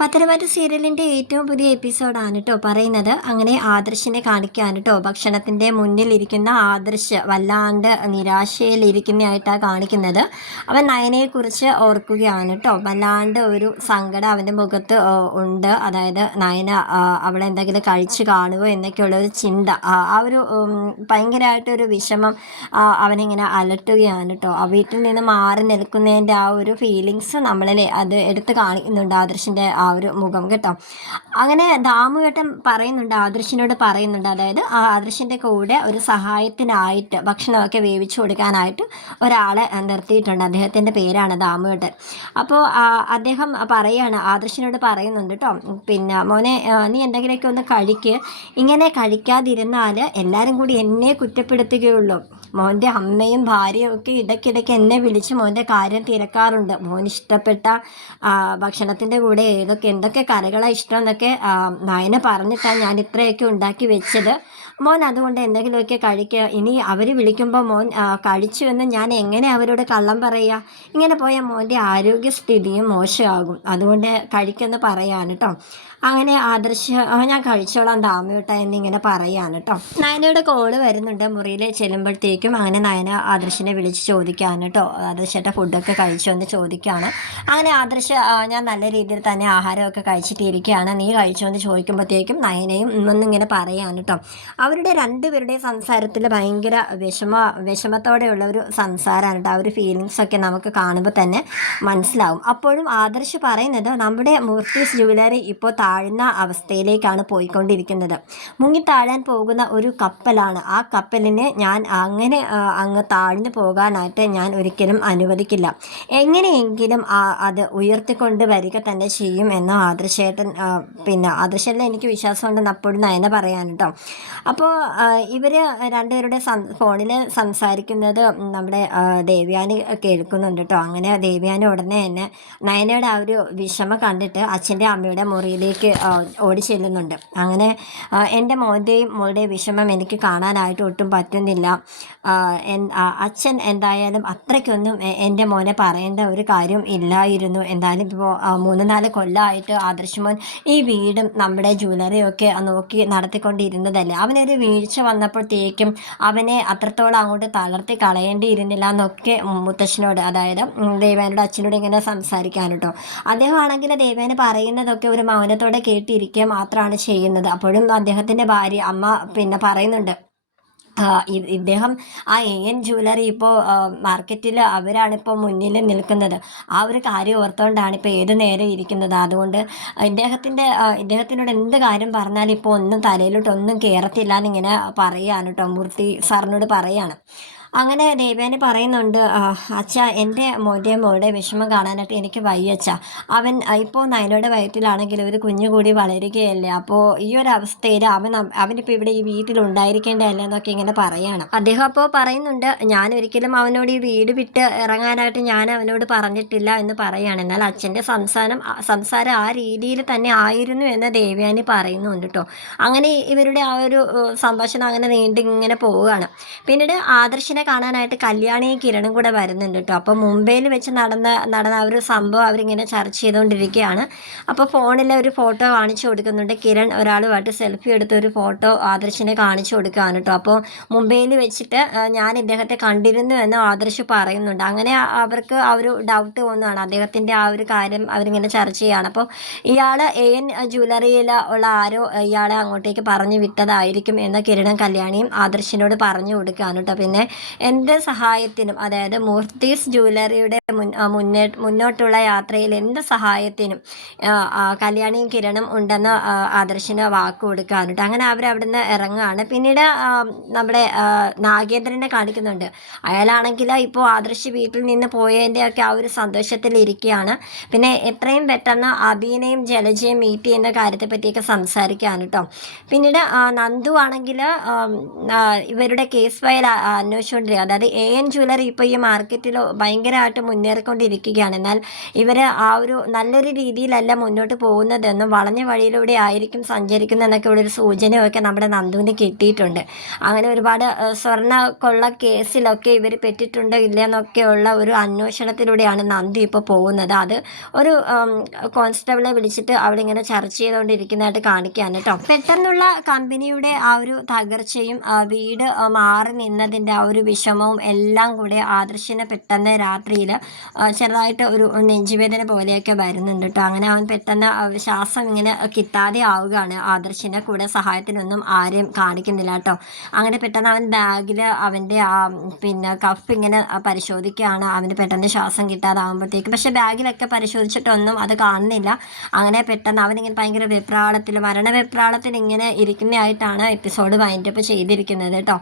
പത്തനംതിട്ട സീരിയലിൻ്റെ ഏറ്റവും പുതിയ എപ്പിസോഡാണ് കേട്ടോ പറയുന്നത്. അങ്ങനെ ആദർശിനെ കാണിക്കാൻ കേട്ടോ ഭക്ഷണത്തിൻ്റെ മുന്നിലിരിക്കുന്ന ആദർശ് വല്ലാണ്ട് നിരാശയിലിരിക്കുന്നതായിട്ടാണ് കാണിക്കുന്നത്. അവൻ നയനയെക്കുറിച്ച് ഓർക്കുകയാണ് കേട്ടോ. വല്ലാണ്ട് ഒരു സങ്കടം അവൻ്റെ മുഖത്ത് ഉണ്ട്. അതായത് നയന അവളെന്തെങ്കിലും കഴിച്ചു കാണുമോ എന്നൊക്കെയുള്ളൊരു ചിന്ത, ആ ഒരു ഭയങ്കരമായിട്ടൊരു വിഷമം അവനിങ്ങനെ അലട്ടുകയാണ് കേട്ടോ. ആ വീട്ടിൽ നിന്ന് മാറി നിൽക്കുന്നതിൻ്റെ ആ ഒരു ഫീലിങ്സ് നമ്മളിലെ അത് എടുത്ത് കാണിക്കുന്നുണ്ട് ആദർശിൻ്റെ ആ ഒരു മുഖം കേട്ടോ. അങ്ങനെ ദാമുവേട്ടൻ പറയുന്നുണ്ട്, ആദർശിനോട് പറയുന്നുണ്ട്, അതായത് ആ ആദർശിൻ്റെ കൂടെ ഒരു സഹായത്തിനായിട്ട് ഭക്ഷണമൊക്കെ വേവിച്ചു കൊടുക്കാനായിട്ട് ഒരാളെ നിർത്തിയിട്ടുണ്ട്. അദ്ദേഹത്തിൻ്റെ പേരാണ് ദാമുവേട്ടൻ. അപ്പോൾ അദ്ദേഹം പറയാണ്, ആദർശിനോട് പറയുന്നുണ്ട് കേട്ടോ, പിന്നെ മോനെ നീ എന്തെങ്കിലുമൊക്കെ ഒന്ന് കഴിക്ക്, ഇങ്ങനെ കഴിക്കാതിരുന്നാൽ എല്ലാവരും കൂടി എന്നെ കുറ്റപ്പെടുത്തുകയുള്ളൂ. മോൻ്റെ അമ്മയും ഭാര്യയും ഒക്കെ ഇടയ്ക്കിടയ്ക്ക് എന്നെ വിളിച്ച് മോൻ്റെ കാര്യം തിരക്കാറുണ്ട്. മോൻ ഇഷ്ടപ്പെട്ട ഭക്ഷണത്തിൻ്റെ കൂടെ എന്തൊക്കെ കറികളാണ് ഇഷ്ടം എന്നൊക്കെ നയന പറഞ്ഞിട്ടാണ് ഞാൻ ഇത്രയൊക്കെ ഉണ്ടാക്കി വെച്ചത്. മോൻ അതുകൊണ്ട് എന്തെങ്കിലുമൊക്കെ കഴിക്കുക. ഇനി അവർ വിളിക്കുമ്പോൾ മോൻ കഴിച്ചു എന്ന് ഞാൻ എങ്ങനെ അവരോട് കള്ളം പറയുക? ഇങ്ങനെ പോയാൽ മോൻ്റെ ആരോഗ്യസ്ഥിതിയും മോശമാകും. അതുകൊണ്ട് കഴിക്കുമെന്ന് പറയാണ് കേട്ടോ. അങ്ങനെ ആദർശ് ഞാൻ കഴിച്ചോളാം ദാമയോട്ട എന്നിങ്ങനെ പറയാണ് കേട്ടോ. നയനയുടെ കോള് വരുന്നുണ്ട്. മുറിയിൽ ചെല്ലുമ്പോഴത്തേക്കും അങ്ങനെ നയന ആദർശിനെ വിളിച്ച് ചോദിക്കുകയാണ് കേട്ടോ, ആദർശേട്ട ഫുഡൊക്കെ കഴിച്ചോ എന്ന് ചോദിക്കുകയാണ്. അങ്ങനെ ആദർശ് ഞാൻ നല്ല രീതിയിൽ തന്നെ ആഹാരമൊക്കെ കഴിച്ചിട്ടിരിക്കുകയാണ്, നീ കഴിച്ചോ എന്ന് ചോദിക്കുമ്പോഴത്തേക്കും നയനയും ഒന്നിങ്ങനെ പറയാണ് കേട്ടോ. അവരുടെ രണ്ടുപേരുടെയും സംസാരത്തിൽ ഭയങ്കര വിഷമത്തോടെയുള്ള ഒരു സംസാരമാണ് കേട്ടോ. ആ ഒരു ഫീലിങ്സൊക്കെ നമുക്ക് കാണുമ്പോൾ തന്നെ മനസ്സിലാവും. അപ്പോഴും ആദർശ് പറയുന്നത്, നമ്മുടെ മൂർത്തീസ് ജുവലറി ഇപ്പോൾ താഴ്ന്ന അവസ്ഥയിലേക്കാണ് പോയിക്കൊണ്ടിരിക്കുന്നത്. മുങ്ങിത്താഴാൻ പോകുന്ന ഒരു കപ്പലാണ്. ആ കപ്പലിനെ ഞാൻ അങ്ങ് താഴ്ന്നു പോകാനായിട്ട് ഞാൻ ഒരിക്കലും അനുവദിക്കില്ല. എങ്ങനെയെങ്കിലും അത് ഉയർത്തിക്കൊണ്ട് വരിക തന്നെ ചെയ്യും എന്ന് ആദർശേട്ടൻ, പിന്നെ ആദർശല്ല എനിക്ക് വിശ്വാസമുണ്ടെന്ന് അപ്പോഴും നയന പറയാൻ കേട്ടോ. അപ്പോൾ ഇവർ രണ്ടുപേരുടെ ഫോണിൽ സംസാരിക്കുന്നത് നമ്മുടെ ദേവ്യാനി കേൾക്കുന്നുണ്ട് കേട്ടോ. അങ്ങനെ ദേവ്യാനി ഉടനെ തന്നെ നയനയുടെ ആ ഒരു വിഷമം കണ്ടിട്ട് അച്ഛൻ്റെ അമ്മയുടെ മുറിയിലേക്ക് ഓടി ചെല്ലുന്നുണ്ട്. അങ്ങനെ എൻ്റെ മോൻ്റെയും മോളുടെയും വിഷമം എനിക്ക് കാണാനായിട്ട് ഒട്ടും പറ്റുന്നില്ല. അച്ഛൻ എന്തായാലും അത്രയ്ക്കൊന്നും എൻ്റെ മോനെ പറയേണ്ട ഒരു കാര്യം ഇല്ലായിരുന്നു. എന്തായാലും ഇപ്പോൾ 3-4 കൊല്ലമായിട്ട് ആദർശ് മോൻ ഈ വീടും നമ്മുടെ ജ്വല്ലറിയൊക്കെ നോക്കി നടത്തിക്കൊണ്ടിരുന്നതല്ലേ. അവനൊരു വീഴ്ച വന്നപ്പോഴത്തേക്കും അവനെ അത്രത്തോളം അങ്ങോട്ട് തളർത്തി കളയേണ്ടിയിരുന്നില്ല എന്നൊക്കെ മുത്തശ്ശനോട്, അതായത് ദേവാനോട് അച്ഛനോട് ഇങ്ങനെ സംസാരിക്കാൻ കേട്ടോ. അദ്ദേഹം ആണെങ്കിൽ ദേവാന് പറയുന്നതൊക്കെ ഒരു മൗനത്തോടെ കേട്ടിരിക്കുക മാത്രമാണ് ചെയ്യുന്നത്. അപ്പോഴും അദ്ദേഹത്തിൻ്റെ ഭാര്യ അമ്മ പിന്നെ പറയുന്നുണ്ട്, ഇദ്ദേഹം ആ AN ജ്വല്ലറി ഇപ്പോൾ മാർക്കറ്റിൽ അവരാണിപ്പോൾ മുന്നിൽ നിൽക്കുന്നത്. ആ ഒരു കാര്യം ഓർത്തുകൊണ്ടാണ് ഇപ്പോൾ ഏത് നേരം ഇരിക്കുന്നത്. അതുകൊണ്ട് ഇദ്ദേഹത്തിനോട് എന്ത് കാര്യം പറഞ്ഞാലും ഇപ്പോൾ ഒന്നും തലയിലോട്ടൊന്നും കയറത്തില്ല എന്നിങ്ങനെ പറയുകയാണ് കേട്ടോ. മൂർത്തി സാറിനോട് പറയാണ്. അങ്ങനെ ദേവയാനി പറയുന്നുണ്ട്, അച്ഛ എൻ്റെ മോളുടെ വിഷമം കാണാനായിട്ട് എനിക്ക് വയ്യച്ച. അവൻ ഇപ്പോൾ നയനയുടെ വയറ്റിലാണെങ്കിൽ ഒരു കുഞ്ഞു കൂടി വളരുകയല്ലേ. അപ്പോൾ ഈ ഒരു അവസ്ഥയിൽ അവനിപ്പോൾ ഇവിടെ ഈ വീട്ടിലുണ്ടായിരിക്കേണ്ടതല്ലേ എന്നൊക്കെ ഇങ്ങനെ പറയാണ്. അദ്ദേഹം അപ്പോൾ പറയുന്നുണ്ട്, ഞാൻ ഒരിക്കലും അവനോട് ഈ വീട് വിട്ട് ഇറങ്ങാനായിട്ട് ഞാൻ അവനോട് പറഞ്ഞിട്ടില്ല എന്ന് പറയാണ്. എന്നാൽ അച്ഛൻ്റെ സംസാരം ആ രീതിയിൽ തന്നെ ആയിരുന്നു എന്ന് ദേവയാനി പറയുന്നുണ്ട് കേട്ടോ. അങ്ങനെ ഇവരുടെ ആ ഒരു സംഭാഷണം അങ്ങനെ നീണ്ടിങ്ങനെ പോവുകയാണ്. പിന്നീട് ആദർശിനെ കാണാനായിട്ട് കല്യാണിയും കിരണും കൂടെ വരുന്നുണ്ട് കേട്ടോ. അപ്പോൾ മുംബൈയിൽ വെച്ച് നടന്ന ആ ഒരു സംഭവം അവരിങ്ങനെ ചർച്ച ചെയ്തുകൊണ്ടിരിക്കുകയാണ്. അപ്പോൾ ഫോണിൽ ഒരു ഫോട്ടോ കാണിച്ചു കൊടുക്കുന്നുണ്ട്. കിരൺ ഒരാളുമായിട്ട് സെൽഫി എടുത്ത ഒരു ഫോട്ടോ ആദർശിനെ കാണിച്ചു കൊടുക്കുകയാണ് കേട്ടോ. അപ്പോൾ മുംബൈയിൽ വെച്ചിട്ട് ഞാൻ ഇദ്ദേഹത്തെ കണ്ടിരുന്നു എന്ന് ആദർശ് പറയുന്നുണ്ട്. അങ്ങനെ അവർക്ക് ആ ഒരു ഡൗട്ട് തോന്നുകയാണ്. അദ്ദേഹത്തിൻ്റെ ആ ഒരു കാര്യം അവരിങ്ങനെ ചർച്ച ചെയ്യുകയാണ്. അപ്പോൾ ഇയാൾ AN ജ്വല്ലറിയിൽ ഉള്ള ആരോ ഇയാളെ അങ്ങോട്ടേക്ക് പറഞ്ഞു വിട്ടതായിരിക്കും എന്ന് കിരണും കല്യാണിയും ആദർശിനോട് പറഞ്ഞു കൊടുക്കുകയാണ് കേട്ടോ. പിന്നെ എന്ത് സഹായത്തിനും, അതായത് മൂർത്തീസ് ജ്വല്ലറിയുടെ മുന്നോട്ടുള്ള യാത്രയിൽ എന്ത് സഹായത്തിനും കല്യാണിയും കിരണും ഉണ്ടെന്ന് ആദർശിന് വാക്ക് കൊടുക്കുകയാണ് കേട്ടോ. അങ്ങനെ അവരവിടുന്ന് ഇറങ്ങുകയാണ്. പിന്നീട് നമ്മുടെ നാഗേന്ദ്രനെ കാണിക്കുന്നുണ്ട്. അയാളാണെങ്കിൽ ഇപ്പോൾ ആദർശ് വീട്ടിൽ നിന്ന് പോയതിൻ്റെയൊക്കെ ആ ഒരു സന്തോഷത്തിലിരിക്കുകയാണ്. പിന്നെ എത്രയും പെട്ടെന്ന് അബീനെയും ജലജയും മീറ്റ് ചെയ്യുന്ന കാര്യത്തെ പറ്റിയൊക്കെ സംസാരിക്കുകയാണ് കേട്ടോ. പിന്നീട് നന്ദു ആണെങ്കിൽ ഇവരുടെ കേസ് ഫയൽ അന്വേഷിച്ചു കാണിച്ചുകൊണ്ടിരിക്കുക. അതായത് AN ജ്വല്ലറി ഇപ്പോൾ ഈ മാർക്കറ്റിൽ ഭയങ്കരമായിട്ട് മുന്നേറിക്കൊണ്ടിരിക്കുകയാണ്. എന്നാൽ ഇവർ ആ ഒരു നല്ലൊരു രീതിയിലല്ല മുന്നോട്ട് പോകുന്നതെന്നും വളഞ്ഞ വഴിയിലൂടെ ആയിരിക്കും സഞ്ചരിക്കുന്നതെന്നൊക്കെ ഉള്ളൊരു സൂചനയൊക്കെ നമ്മുടെ നന്ദുവിന് കിട്ടിയിട്ടുണ്ട്. അങ്ങനെ ഒരുപാട് സ്വർണ്ണ കൊള്ള കേസിലൊക്കെ ഇവർ പെട്ടിട്ടുണ്ടോ ഇല്ലയെന്നൊക്കെയുള്ള ഒരു അന്വേഷണത്തിലൂടെയാണ് നന്ദു ഇപ്പോൾ പോകുന്നത്. അത് ഒരു കോൺസ്റ്റബിളെ വിളിച്ചിട്ട് അവിടെ ഇങ്ങനെ ചർച്ച ചെയ്തുകൊണ്ടിരിക്കുന്നതായിട്ട് കാണിക്കുകയാണ് കേട്ടോ. പെട്ടെന്നുള്ള കമ്പനിയുടെ ആ ഒരു തകർച്ചയും വീട് മാറി നിന്നതിൻ്റെ ആ ഒരു വിഷമവും എല്ലാം കൂടെ ആദർശിനെ പെട്ടെന്ന് രാത്രിയിൽ ചെറുതായിട്ട് ഒരു നെഞ്ചുവേദന പോലെയൊക്കെ വരുന്നുണ്ട് കേട്ടോ. അങ്ങനെ അവൻ പെട്ടെന്ന് ശ്വാസം ഇങ്ങനെ കിട്ടാതെ ആവുകയാണ്. ആദർശിനെ കൂടെ സഹായത്തിനൊന്നും ആരെയും കാണിക്കുന്നില്ല കേട്ടോ. അങ്ങനെ പെട്ടെന്ന് അവൻ ബാഗിൽ അവൻ്റെ പിന്നെ കഫ് ഇങ്ങനെ പരിശോധിക്കുകയാണ്. അവന് പെട്ടെന്ന് ശ്വാസം കിട്ടാതാവുമ്പോഴത്തേക്ക് പക്ഷേ ബാഗിലൊക്കെ പരിശോധിച്ചിട്ടൊന്നും അത് കാണുന്നില്ല. അങ്ങനെ പെട്ടെന്ന് അവനിങ്ങനെ ഭയങ്കര വെപ്രാളത്തിൽ മരണവെപ്രാളത്തിൽ ഇങ്ങനെ ഇരിക്കുന്നതായിട്ടാണ് എപ്പിസോഡ് വൈൻഡപ്പ് ചെയ്തിരിക്കുന്നത് കേട്ടോ.